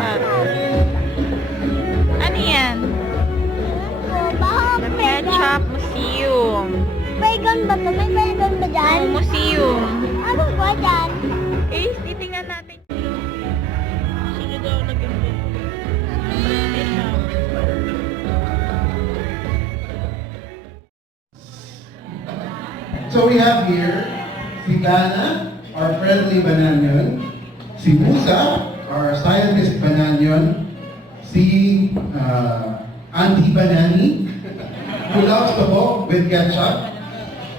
Catsup. Ano yan? The Catsup Museum. Vegan ba ito? May vegan ba dyan? Museum. Ano ba dyan? Eh, titingnan natin. Sino daw nag-invent? So we have here si Dana, our friendly Bananyon, si Musa, our scientist Bananyon, si Auntie Banani, who loves to cook with ketchup,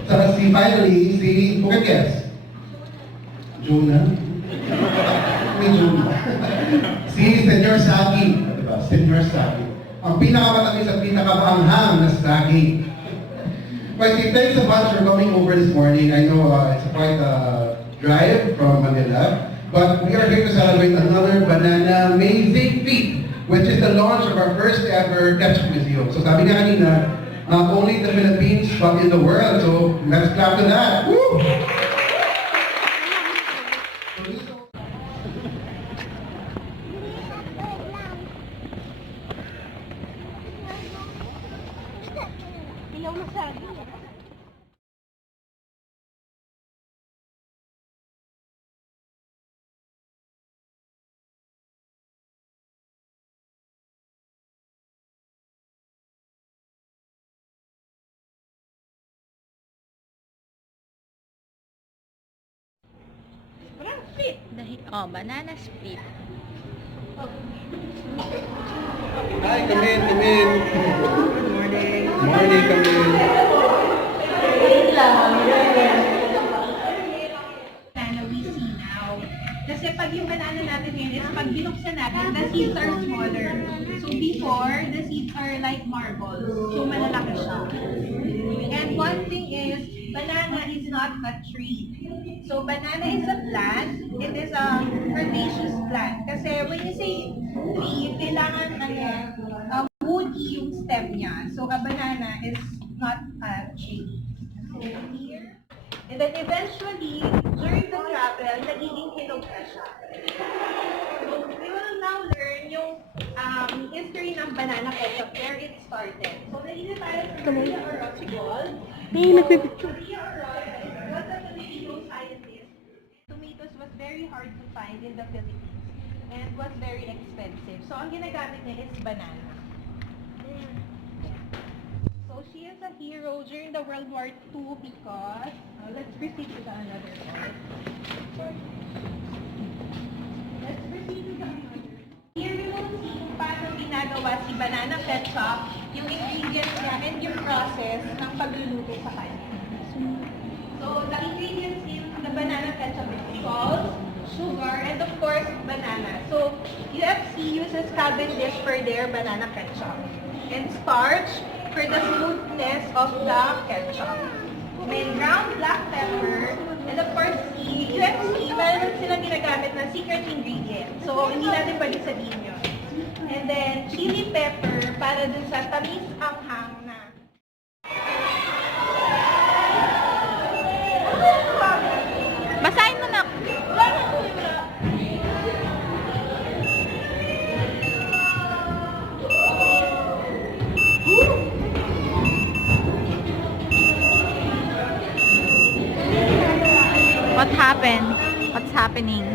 saka finally, si, who can guess? Jonah? May Jonah. Si Senyor Sagi, diba? Senyor Sagi. Ang pinakamatamis at pinakabaanghang na Sagi. But thanks so much for coming over this morning. I know it's quite a drive from Manila, but we are here to celebrate another banana amazing feat, which is the launch of our first ever Catsup Museum. So sabi nga kanina, not only the Philippines, but in the world. So let's clap to that. Woo! Ilaw na sabi. Split. Oh, banana split. Hi, come in, come in. Morning. Morning, come in. Banana we see now. Kasi pag yung banana natin ngayon is pag binuksan natin, the seeds are smaller. So before, the seeds are like marbles. So malalaki siya. And one thing is, banana is not a tree. So banana is a plant. It is a herbaceous plant. Kasi when you say tree, kailangan woody yung stem niya. So a banana is not a tree. So here, and then eventually, during the travel, nagiging hinog na siya. So we will now learn yung history ng banana ketchup, where it started. So nandito tayo sa Korea Orozco. Korea Orozco is one of the Filipino scientists. Tomatoes was very hard to find in the Philippines and was very expensive. So ang ginagamit niya is banana. So she is a hero during the World War II because, let's proceed to the another part. Let's proceed to the another. Here we will see kung paano ginagawa si banana ketchup, yung ingredients niya, and yung process ng pagluluto sa kanya. So the ingredients in the banana ketchup is salt, sugar, and of course, banana. So UFC uses Cavendish for their banana ketchup. And starch for the smoothness of the ketchup. May ground black pepper, and of course, UFC, meron silang ginagamit na secret ingredient. So, hindi natin pwede sabihin yun. And then, chili pepper para dun sa tamis anghang na. Basahin mo na. What happened? What's happening?